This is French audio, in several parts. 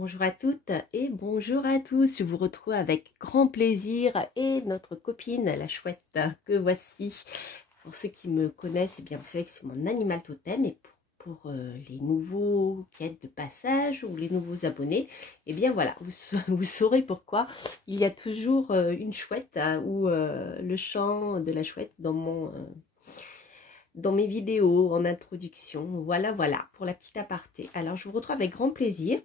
Bonjour à toutes et bonjour à tous, je vous retrouve avec grand plaisir et notre copine la chouette que voici. Pour ceux qui me connaissent, eh bien vous savez que c'est mon animal totem et pour les nouveaux qui êtes de passage ou les nouveaux abonnés, eh bien voilà, vous saurez pourquoi il y a toujours une chouette ou le chant de la chouette dans mes vidéos en introduction. Voilà, pour la petite aparté. Alors je vous retrouve avec grand plaisir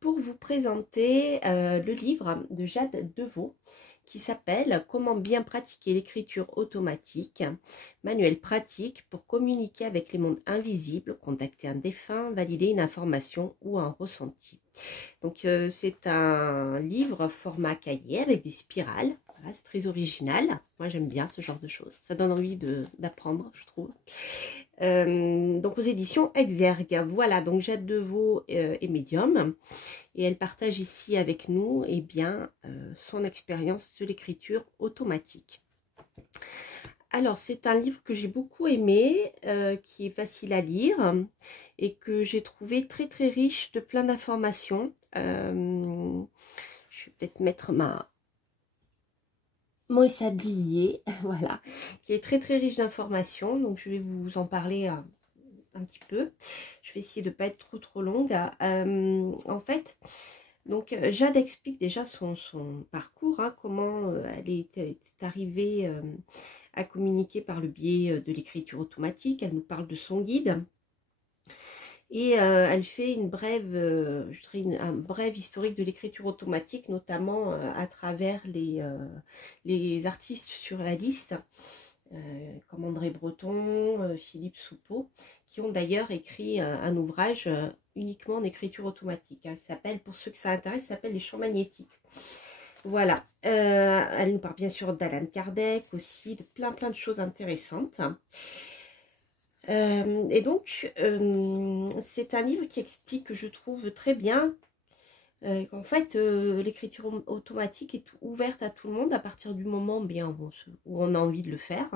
pour vous présenter le livre de Jade Deveau qui s'appelle « Comment bien pratiquer l'écriture automatique », manuel pratique pour communiquer avec les mondes invisibles, contacter un défunt, valider une information ou un ressenti. Donc c'est un livre format cahier avec des spirales, voilà, c'est très original. Moi j'aime bien ce genre de choses, ça donne envie d'apprendre, je trouve. Donc aux éditions Exergue. Voilà, donc Jade Deveau est médium et elle partage ici avec nous son expérience de l'écriture automatique. Alors c'est un livre que j'ai beaucoup aimé, qui est facile à lire et que j'ai trouvé très très riche de plein d'informations. Je vais peut-être mettre mon sablier, voilà, qui est très très riche d'informations, donc je vais vous en parler un petit peu. Je vais essayer de ne pas être trop longue. En fait, donc Jade explique déjà son parcours, hein, comment elle est arrivée à communiquer par le biais de l'écriture automatique. Elle nous parle de son guide. Et elle fait une brève, un bref historique de l'écriture automatique, notamment à travers les artistes surréalistes, comme André Breton, Philippe Soupeau, qui ont d'ailleurs écrit un ouvrage uniquement en écriture automatique. Hein. Il s'appelle, pour ceux que ça intéresse, ça s'appelle Les champs magnétiques. Voilà. Elle nous parle bien sûr d'Alan Kardec aussi, de plein de choses intéressantes. Et donc, c'est un livre qui explique, je trouve très bien, qu'en fait, l'écriture automatique est ouverte à tout le monde à partir du moment bien où on a envie de le faire,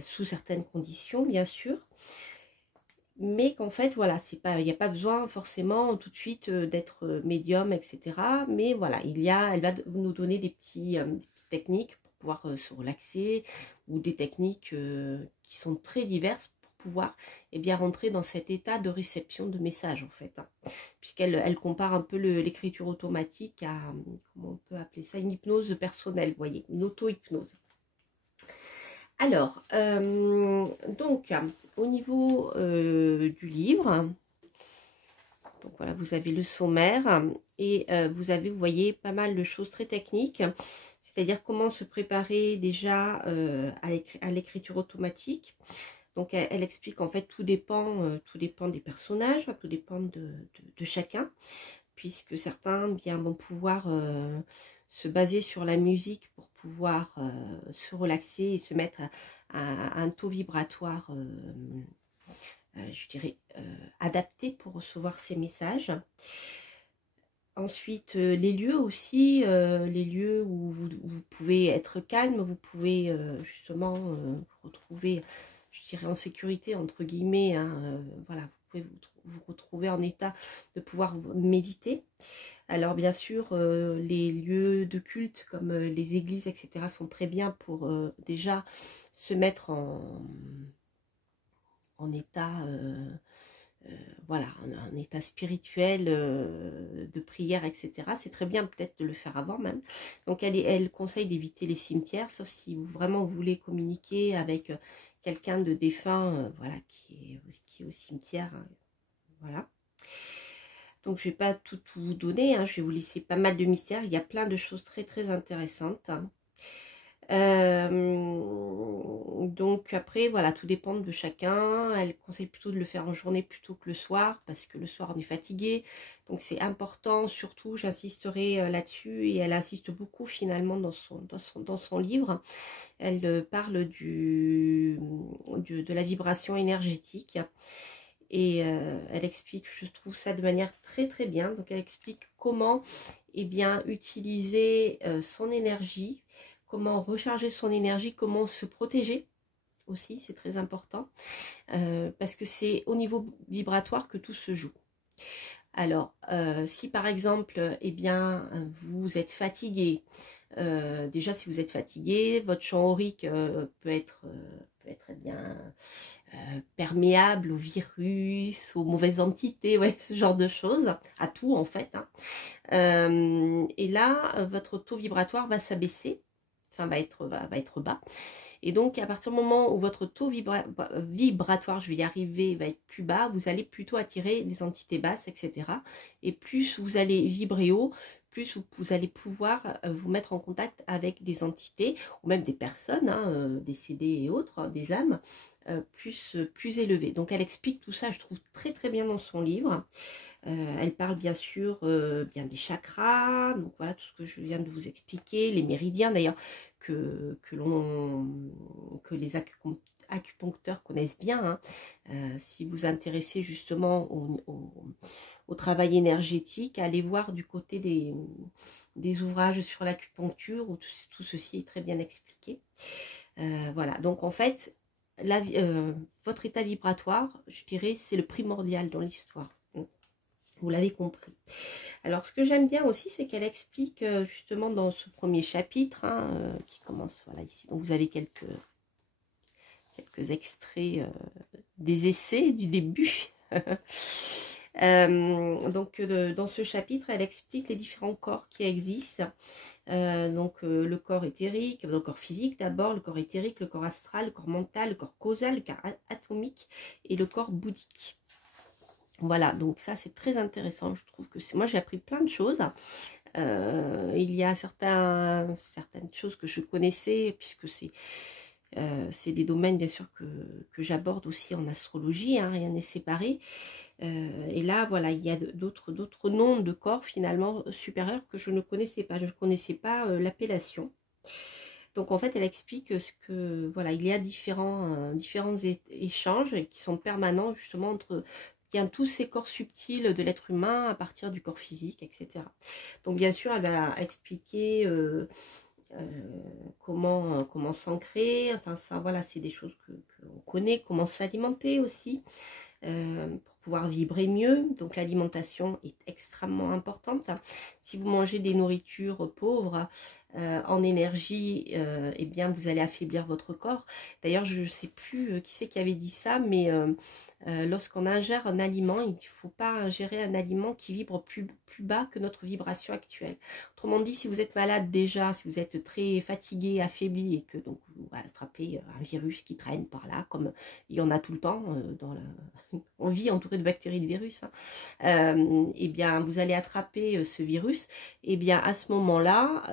sous certaines conditions, bien sûr. Mais qu'en fait, voilà, il n'y a pas besoin forcément tout de suite d'être médium, etc. Mais voilà, elle va nous donner des petites techniques pour pouvoir se relaxer, ou des techniques qui sont très diverses pour pouvoir rentrer dans cet état de réception de messages, en fait. Hein. Puisqu'elle compare un peu l'écriture automatique à, comment on peut appeler ça, une hypnose personnelle, vous voyez, une auto-hypnose. Alors, donc, au niveau du livre, donc voilà, vous avez le sommaire et vous voyez, pas mal de choses très techniques, c'est-à-dire comment se préparer déjà à l'écriture automatique. Donc, elle explique en fait tout dépend des personnages, tout dépend de chacun, puisque certains vont pouvoir se baser sur la musique pour pouvoir se relaxer et se mettre à un taux vibratoire, je dirais, adapté pour recevoir ces messages. Ensuite, les lieux aussi, les lieux où vous pouvez être calme, vous pouvez justement vous retrouver, je dirais, en sécurité, entre guillemets, hein, voilà, vous pouvez vous retrouver en état de pouvoir méditer. Alors bien sûr, les lieux de culte comme les églises, etc. sont très bien pour déjà se mettre en état, voilà, en état spirituel, de prière, etc. C'est très bien peut-être de le faire avant même. Donc elle conseille d'éviter les cimetières, sauf si vous vraiment voulez communiquer avec quelqu'un de défunt, voilà, qui est au cimetière, hein, voilà. Donc, je ne vais pas tout vous donner, hein, je vais vous laisser pas mal de mystères. Il y a plein de choses très intéressantes. Donc, après, voilà, tout dépend de chacun. Elle conseille plutôt de le faire en journée plutôt que le soir, parce que le soir, on est fatigué. Donc, c'est important, surtout, j'insisterai là-dessus, et elle insiste beaucoup finalement dans son livre. Elle parle de la vibration énergétique. Et elle explique, je trouve ça de manière très bien. Donc elle explique comment utiliser son énergie, comment recharger son énergie, comment se protéger aussi, c'est très important. Parce que c'est au niveau vibratoire que tout se joue. Alors, si par exemple, eh bien, vous êtes fatigué, déjà si vous êtes fatigué, votre champ aurique peut être eh bien, perméable aux virus, aux mauvaises entités, ouais, ce genre de choses, à tout en fait, hein. Et là, votre taux vibratoire va s'abaisser, enfin va être bas. Et donc, à partir du moment où votre taux vibratoire, je vais y arriver, va être plus bas, vous allez plutôt attirer des entités basses, etc. Et plus vous allez vibrer haut, plus vous allez pouvoir vous mettre en contact avec des entités, ou même des personnes, hein, décédées et autres, hein, des âmes, plus élevées. Donc, elle explique tout ça, je trouve, très très bien dans son livre. Elle parle bien sûr bien des chakras, donc voilà tout ce que je viens de vous expliquer, les méridiens d'ailleurs que les acupuncteurs connaissent bien, hein. Si vous vous intéressez justement au travail énergétique, allez voir du côté des ouvrages sur l'acupuncture où tout ceci est très bien expliqué. Voilà, donc en fait, votre état vibratoire, je dirais, c'est le primordial dans l'histoire. Vous l'avez compris. Alors, ce que j'aime bien aussi, c'est qu'elle explique justement dans ce premier chapitre, hein, qui commence, voilà, ici. Donc, vous avez quelques extraits des essais du début. Dans ce chapitre, elle explique les différents corps qui existent. Le corps éthérique, le corps physique d'abord, le corps éthérique, le corps astral, le corps mental, le corps causal, le corps atomique et le corps bouddhique. Voilà, donc ça c'est très intéressant, je trouve que moi j'ai appris plein de choses. Il y a certaines choses que je connaissais, puisque c'est des domaines bien sûr que j'aborde aussi en astrologie, hein, rien n'est séparé. Et là voilà, il y a d'autres noms de corps finalement supérieurs que je ne connaissais pas, je ne connaissais pas l'appellation. Donc en fait elle explique que voilà, il y a différents échanges qui sont permanents justement entre tous ces corps subtils de l'être humain à partir du corps physique, etc. Donc bien sûr, elle va expliquer comment s'ancrer, enfin ça, voilà, c'est des choses qu'on connaît, comment s'alimenter aussi, pour pouvoir vibrer mieux. Donc l'alimentation est extrêmement importante. Si vous mangez des nourritures pauvres en énergie, eh bien vous allez affaiblir votre corps. D'ailleurs, je ne sais plus qui c'est qui avait dit ça, mais lorsqu'on ingère un aliment, il ne faut pas ingérer un aliment qui vibre plus bas que notre vibration actuelle. Autrement dit, si vous êtes malade déjà, si vous êtes très fatigué, affaibli, et que donc vous attrapez un virus qui traîne par là, comme il y en a tout le temps, on vit entouré de bactéries, de virus, hein. Eh bien vous allez attraper ce virus, et bien à ce moment-là,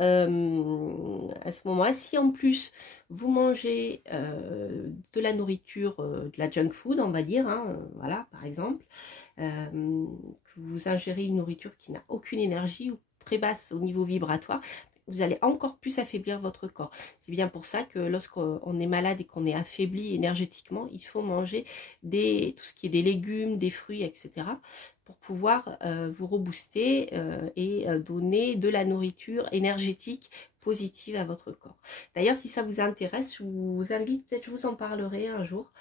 si en plus vous mangez de la nourriture, de la junk food, on va dire, hein, voilà, par exemple, que vous ingérez une nourriture qui n'a aucune énergie ou très basse au niveau vibratoire, vous allez encore plus affaiblir votre corps. C'est bien pour ça que lorsqu'on est malade et qu'on est affaibli énergétiquement, il faut manger tout ce qui est des légumes, des fruits, etc. pour pouvoir vous rebooster et donner de la nourriture énergétique positive à votre corps. D'ailleurs, si ça vous intéresse, je vous invite, peut-être je vous en parlerai un jour,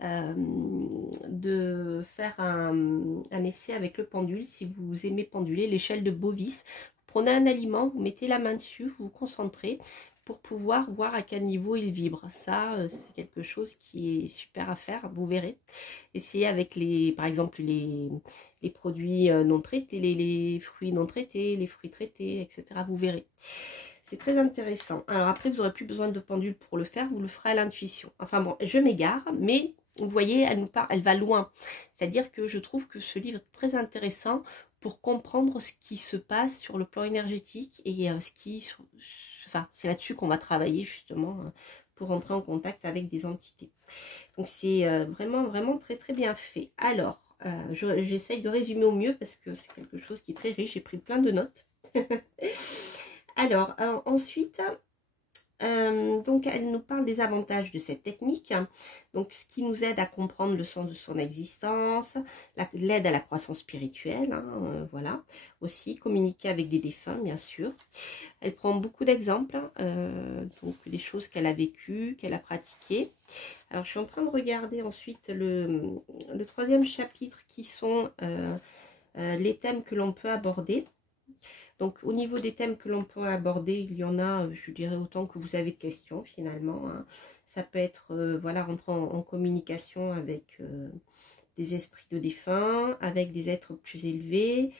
de faire un essai avec le pendule. Si vous aimez penduler, l'échelle de Bovis, prenez un aliment, vous mettez la main dessus, vous vous concentrez pour pouvoir voir à quel niveau il vibre. Ça, c'est quelque chose qui est super à faire, vous verrez. Essayez avec par exemple les produits non traités, les fruits non traités, les fruits traités, etc. Vous verrez. C'est très intéressant. Alors après, vous n'aurez plus besoin de pendule pour le faire, vous le ferez à l'intuition. Enfin bon, je m'égare, mais vous voyez, elle va loin. C'est-à-dire que je trouve que ce livre est très intéressant pour comprendre ce qui se passe sur le plan énergétique et c'est là-dessus qu'on va travailler justement pour entrer en contact avec des entités. Donc c'est vraiment, vraiment très, très bien fait. Alors, j'essaye de résumer au mieux parce que c'est quelque chose qui est très riche. J'ai pris plein de notes. Alors, ensuite, donc elle nous parle des avantages de cette technique, donc ce qui nous aide à comprendre le sens de son existence, l'aide à la croissance spirituelle, hein, voilà, aussi communiquer avec des défunts bien sûr. Elle prend beaucoup d'exemples, donc des choses qu'elle a vécues, qu'elle a pratiquées. Alors je suis en train de regarder ensuite le troisième chapitre qui sont les thèmes que l'on peut aborder. Donc, au niveau des thèmes que l'on peut aborder, il y en a, je dirais, autant que vous avez de questions, finalement. Hein. Ça peut être, voilà, rentrer en communication avec des esprits de défunts, avec des êtres plus élevés,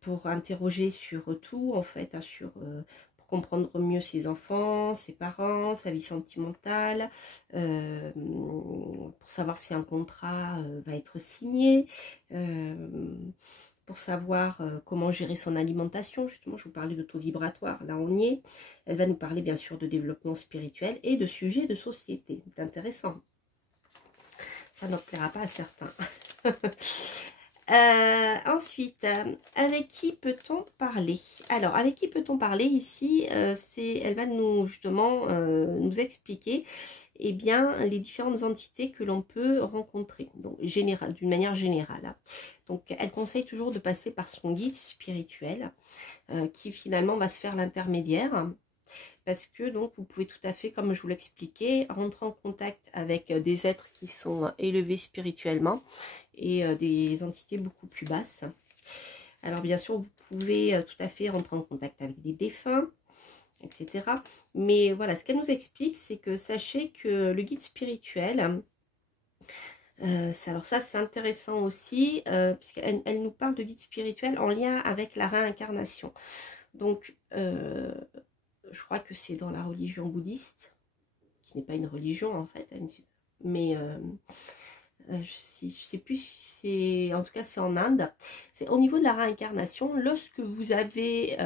pour interroger sur tout, en fait, hein, pour comprendre mieux ses enfants, ses parents, sa vie sentimentale, pour savoir si un contrat va être signé, pour savoir comment gérer son alimentation. Justement, je vous parlais d'auto-vibratoire, là on y est. Elle va nous parler bien sûr de développement spirituel et de sujets de société. C'est intéressant. Ça ne plaira pas à certains. Ensuite, avec qui peut-on parler? Alors, avec qui peut-on parler ici? Elle va nous justement nous expliquer eh bien, les différentes entités que l'on peut rencontrer, donc d'une manière générale. Hein. Donc, elle conseille toujours de passer par son guide spirituel, qui finalement va se faire l'intermédiaire. Parce que donc vous pouvez tout à fait, comme je vous l'expliquais, rentrer en contact avec des êtres qui sont élevés spirituellement et des entités beaucoup plus basses. Alors bien sûr, vous pouvez tout à fait rentrer en contact avec des défunts, etc. Mais voilà, ce qu'elle nous explique, c'est que sachez que le guide spirituel, alors ça c'est intéressant aussi, puisqu'elle nous parle de guide spirituel en lien avec la réincarnation. Donc, je crois que c'est dans la religion bouddhiste, qui n'est pas une religion en fait, mais je sais plus, en tout cas c'est en Inde. C'est au niveau de la réincarnation, lorsque vous avez,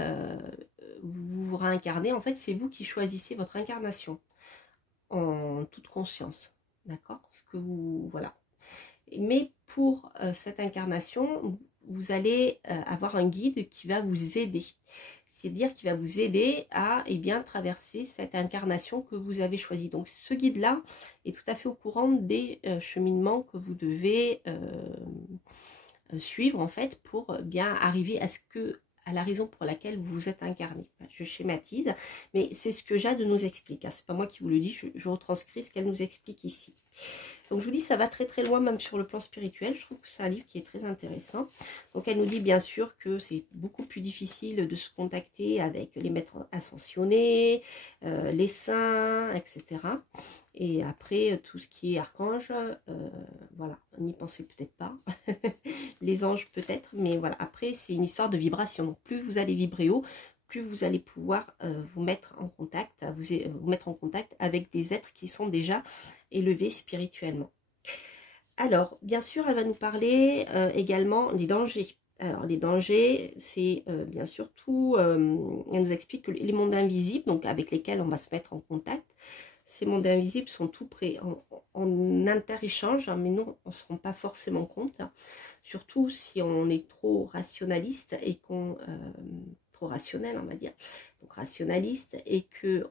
vous vous réincarnez, en fait c'est vous qui choisissez votre incarnation, en toute conscience, d'accord, voilà. Mais pour cette incarnation, vous allez avoir un guide qui va vous aider. C'est-à-dire qu'il va vous aider à traverser cette incarnation que vous avez choisie. Donc ce guide-là est tout à fait au courant des cheminements que vous devez suivre en fait pour bien arriver à la raison pour laquelle vous vous êtes incarné. Je schématise, mais c'est ce que Jade nous explique. Hein. C'est pas moi qui vous le dis, je retranscris ce qu'elle nous explique ici. Donc je vous dis, ça va très très loin même sur le plan spirituel. Je trouve que c'est un livre qui est très intéressant. Donc elle nous dit bien sûr que c'est beaucoup plus difficile de se contacter avec les maîtres ascensionnés, les saints, etc. Et après, tout ce qui est archange, voilà, n'y pensez peut-être pas. Les anges peut-être, mais voilà, après c'est une histoire de vibration. Donc plus vous allez vibrer haut, plus vous allez pouvoir vous mettre en contact, vous mettre en contact avec des êtres qui sont déjà élevés spirituellement. Alors, bien sûr, elle va nous parler également des dangers. Alors, les dangers, c'est bien sûr tout, elle nous explique que les mondes invisibles, donc avec lesquels on va se mettre en contact, ces mondes invisibles sont tout prêts en inter-échange, hein, mais nous, on ne se rend pas forcément compte, hein, surtout si on est trop rationaliste et qu'on... trop rationnel, on va dire, donc rationaliste, et que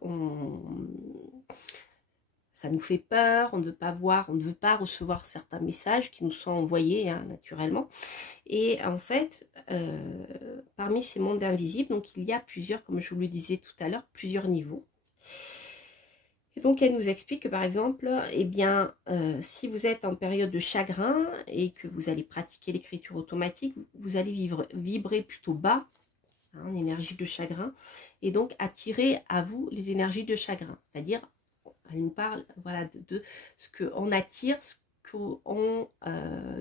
ça nous fait peur, on ne veut pas voir, on ne veut pas recevoir certains messages qui nous sont envoyés hein, naturellement. Et en fait, parmi ces mondes invisibles, donc il y a plusieurs, comme je vous le disais tout à l'heure, plusieurs niveaux. Et donc elle nous explique que par exemple, eh bien, si vous êtes en période de chagrin et que vous allez pratiquer l'écriture automatique, vous allez vibrer plutôt bas, hein, en énergie de chagrin, et donc attirer à vous les énergies de chagrin. C'est-à-dire, elle nous parle voilà, de ce qu'on attire, ce qu'on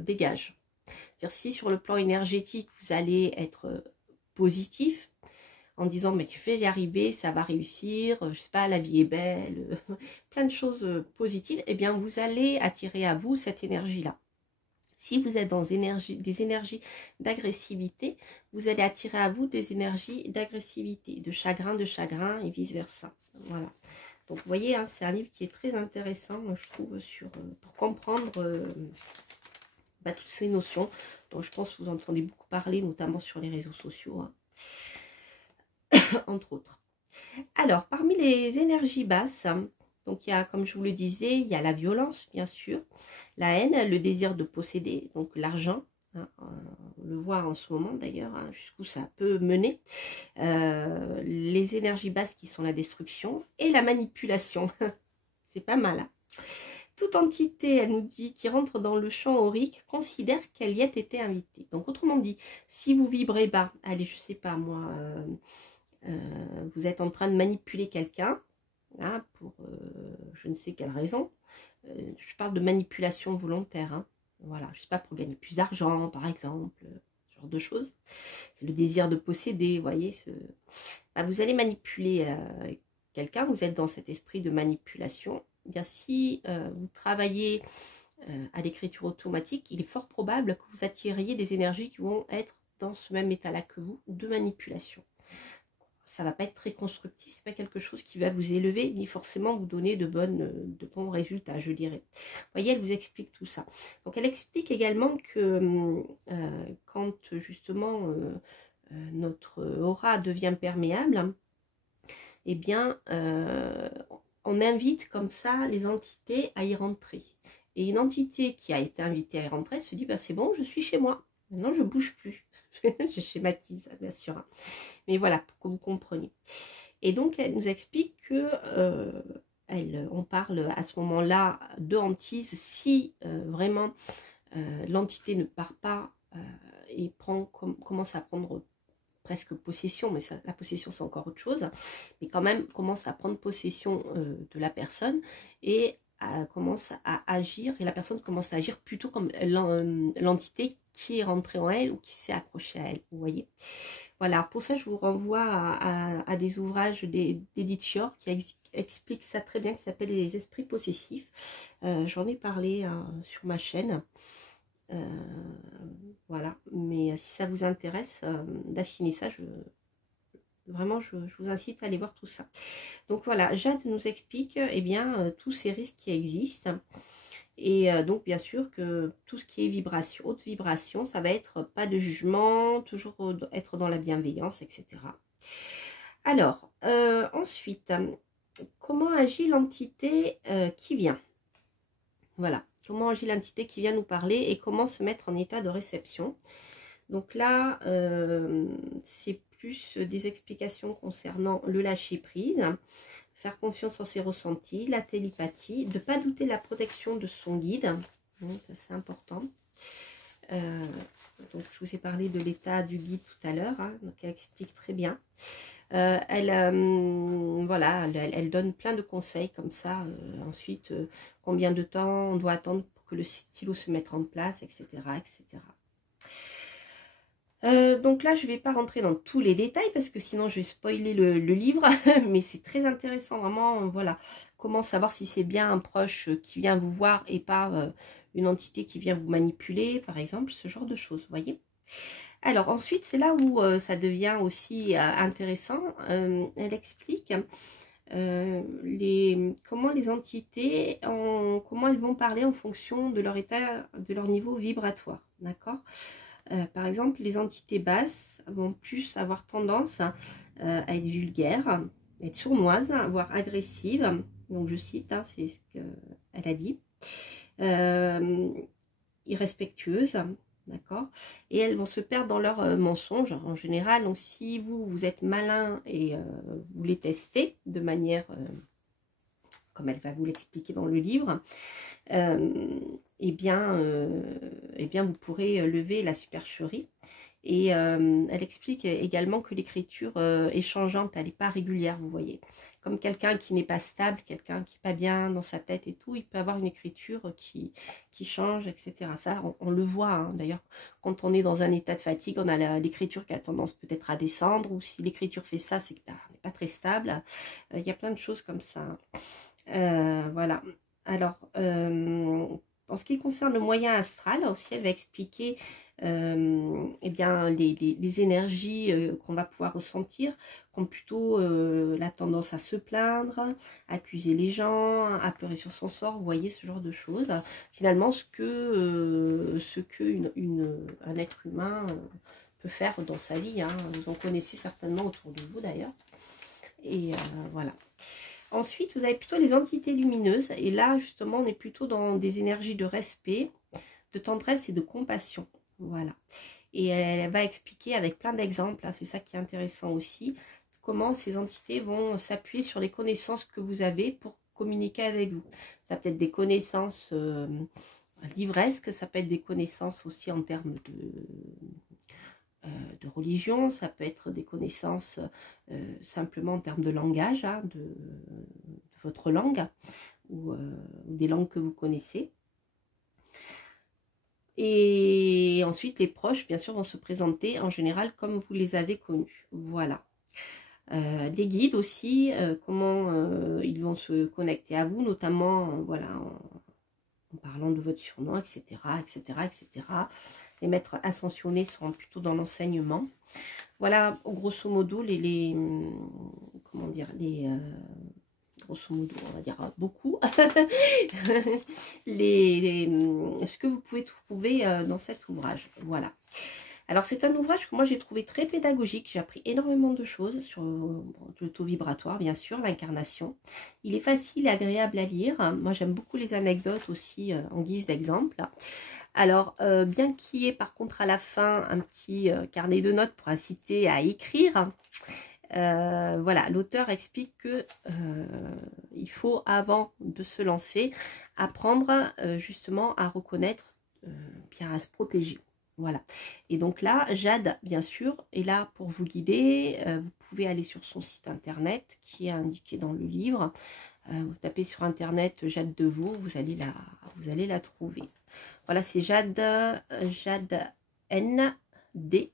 dégage. C'est-à-dire si sur le plan énergétique, vous allez être positif, en disant mais je vais y arriver, ça va réussir, je sais pas, la vie est belle, plein de choses positives, eh bien vous allez attirer à vous cette énergie-là. Si vous êtes dans des énergies d'agressivité, vous allez attirer à vous des énergies d'agressivité, de chagrin et vice-versa. Voilà. Donc vous voyez, hein, c'est un livre qui est très intéressant, je trouve, pour comprendre toutes ces notions dont je pense que vous entendez beaucoup parler, notamment sur les réseaux sociaux. Hein. Entre autres. Alors, parmi les énergies basses, donc il y a, comme je vous le disais, il y a la violence, bien sûr, la haine, le désir de posséder, donc l'argent, hein, on le voit en ce moment d'ailleurs, hein, jusqu'où ça peut mener, les énergies basses qui sont la destruction et la manipulation, c'est pas mal. Hein. toute entité, elle nous dit, qui rentre dans le champ aurique, considère qu'elle y ait été invitée. Donc, autrement dit, si vous vibrez bas, allez, je sais pas moi, vous êtes en train de manipuler quelqu'un, hein, pour je ne sais quelle raison, je parle de manipulation volontaire, hein, voilà, je sais pas, pour gagner plus d'argent, par exemple, ce genre de choses. C'est le désir de posséder, vous voyez, bah, vous allez manipuler quelqu'un, vous êtes dans cet esprit de manipulation. Eh bien, si vous travaillez à l'écriture automatique, il est fort probable que vous attiriez des énergies qui vont être dans ce même état-là que vous, de manipulation. Ça ne va pas être très constructif, c'est pas quelque chose qui va vous élever, ni forcément vous donner de bons résultats, je dirais. Vous voyez, elle vous explique tout ça. Donc, elle explique également que quand justement notre aura devient perméable, eh bien, on invite comme ça les entités à y rentrer. Et une entité qui a été invitée à y rentrer, elle se dit, bah, c'est bon, je suis chez moi. Maintenant, je ne bouge plus. Je schématise, bien sûr. Hein. Mais voilà, pour que vous compreniez. Et donc, elle nous explique que on parle à ce moment-là de hantise si vraiment l'entité ne part pas et commence à prendre presque possession, mais ça, la possession c'est encore autre chose, mais quand même commence à prendre possession de la personne et commence à agir, et la personne commence à agir plutôt comme l'entité qui est rentrée en elle ou qui s'est accrochée à elle, vous voyez. Voilà, pour ça je vous renvoie à des ouvrages d'Edith Fior qui expliquent ça très bien, qui s'appelle Les esprits possessifs. J'en ai parlé sur ma chaîne. Voilà, mais si ça vous intéresse d'affiner ça, vraiment je vous incite à aller voir tout ça. Donc voilà, Jade nous explique tous ces risques qui existent. Et donc bien sûr que tout ce qui est vibration, haute vibration, ça va être pas de jugement, toujours être dans la bienveillance, etc. Alors, ensuite, comment agit l'entité qui vient? Voilà. Comment agit l'entité qui vient nous parler et comment se mettre en état de réception. Donc là, c'est plus des explications concernant le lâcher-prise, faire confiance en ses ressentis, la télépathie, de ne pas douter de la protection de son guide, ça c'est important. Donc je vous ai parlé de l'état du guide tout à l'heure, hein, donc elle explique très bien. Voilà, elle donne plein de conseils comme ça. Ensuite, combien de temps on doit attendre pour que le stylo se mette en place, etc. etc. Donc là, je ne vais pas rentrer dans tous les détails parce que sinon je vais spoiler le livre, mais c'est très intéressant, vraiment, voilà. Comment savoir si c'est bien un proche qui vient vous voir et pas une entité qui vient vous manipuler, par exemple, ce genre de choses, vous voyez. Alors ensuite, c'est là où ça devient aussi intéressant. Elle explique comment les entités, comment elles vont parler en fonction de leur état, de leur niveau vibratoire, d'accord. Par exemple, les entités basses vont plus avoir tendance à être vulgaires, être sournoises, voire agressives. Donc je cite, hein, c'est ce qu'elle a dit. Irrespectueuses. D'accord. Et elles vont se perdre dans leurs mensonges en général. Donc si vous êtes malin et vous les testez de manière, comme elle va vous l'expliquer dans le livre, eh bien vous pourrez lever la supercherie. Et elle explique également que l'écriture échangeante, elle n'est pas régulière, vous voyez. Comme quelqu'un qui n'est pas stable, quelqu'un qui n'est pas bien dans sa tête et tout, il peut avoir une écriture qui change, etc. Ça, on le voit, hein. D'ailleurs, quand on est dans un état de fatigue, on a l'écriture qui a tendance peut-être à descendre, ou si l'écriture fait ça, c'est qu'on n'est pas très stable. Il y a plein de choses comme ça. Voilà. Alors, en ce qui concerne le moyen astral, aussi, elle va expliquer les énergies qu'on va pouvoir ressentir, qui ont plutôt la tendance à se plaindre, à accuser les gens, à pleurer sur son sort, vous voyez, ce genre de choses. Finalement, ce que un être humain peut faire dans sa vie, hein. Vous en connaissez certainement autour de vous d'ailleurs. Et voilà. Ensuite, vous avez plutôt les entités lumineuses. Et là, justement, on est plutôt dans des énergies de respect, de tendresse et de compassion. Voilà. Et elle va expliquer avec plein d'exemples, hein, c'est ça qui est intéressant aussi, comment ces entités vont s'appuyer sur les connaissances que vous avez pour communiquer avec vous. Ça peut être des connaissances livresques, ça peut être des connaissances aussi en termes de religion, ça peut être des connaissances simplement en termes de langage, hein, de votre langue, ou des langues que vous connaissez. Et ensuite, les proches, bien sûr, vont se présenter en général comme vous les avez connus. Voilà. Les guides aussi, comment ils vont se connecter à vous, notamment voilà, en parlant de votre surnom, etc., etc., etc. Les maîtres ascensionnés seront plutôt dans l'enseignement. Voilà, grosso modo, comment dire, grosso modo, on va dire beaucoup, ce que vous pouvez trouver dans cet ouvrage. Voilà. Alors, c'est un ouvrage que moi j'ai trouvé très pédagogique. J'ai appris énormément de choses sur le taux vibratoire, bien sûr, l'incarnation. Il est facile et agréable à lire. Moi, j'aime beaucoup les anecdotes aussi en guise d'exemple. Alors, bien qu'il y ait par contre à la fin un petit carnet de notes pour inciter à écrire, voilà, l'auteur explique que il faut, avant de se lancer, apprendre justement à reconnaître, bien à se protéger. Voilà. Et donc là, Jade, bien sûr, est là pour vous guider. Vous pouvez aller sur son site internet qui est indiqué dans le livre. Vous tapez sur internet Jade Deveau, vous allez la trouver. Voilà, c'est Jade ND.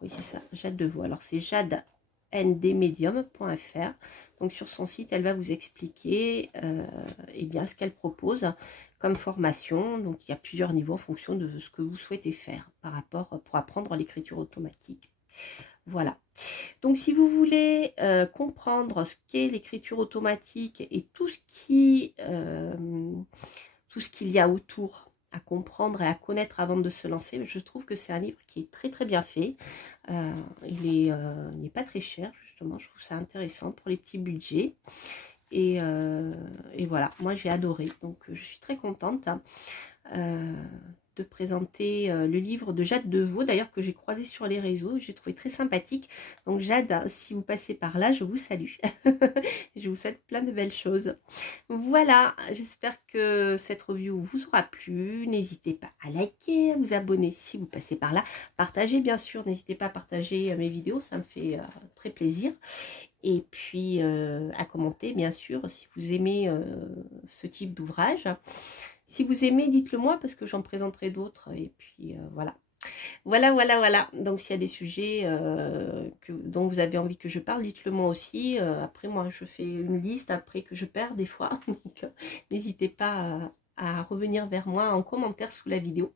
Oui, c'est ça, Jade Deveau. Alors, c'est jadendmedium.fr. Donc, sur son site, elle va vous expliquer eh bien, ce qu'elle propose comme formation. Donc, il y a plusieurs niveaux en fonction de ce que vous souhaitez faire pour apprendre l'écriture automatique. Voilà. Donc, si vous voulez comprendre ce qu'est l'écriture automatique et tout ce qu'il y a autour à comprendre et à connaître avant de se lancer, je trouve que c'est un livre qui est très très bien fait. Il n'est pas très cher, justement, je trouve ça intéressant pour les petits budgets. Et voilà, moi j'ai adoré, donc je suis très contente de présenter le livre de Jade Deveau, d'ailleurs que j'ai croisé sur les réseaux, j'ai trouvé très sympathique. Donc Jade, si vous passez par là, je vous salue. Je vous souhaite plein de belles choses. Voilà, j'espère que cette review vous aura plu. N'hésitez pas à liker, à vous abonner si vous passez par là. Partagez bien sûr, n'hésitez pas à partager mes vidéos, ça me fait très plaisir. Et puis à commenter bien sûr si vous aimez ce type d'ouvrage. Si vous aimez, dites-le moi parce que j'en présenterai d'autres. Et puis voilà. Voilà. Donc s'il y a des sujets dont vous avez envie que je parle, dites-le moi aussi. Après moi je fais une liste après que je perds des fois. Donc n'hésitez pas à revenir vers moi en commentaire sous la vidéo.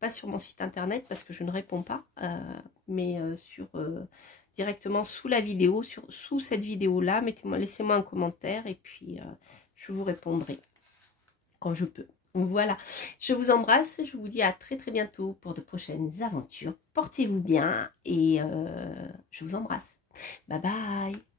Pas sur mon site internet parce que je ne réponds pas. Mais directement sous la vidéo, sous cette vidéo là, laissez-moi un commentaire et puis je vous répondrai quand je peux. Voilà, je vous embrasse, je vous dis à très très bientôt pour de prochaines aventures. Portez-vous bien et je vous embrasse. Bye bye.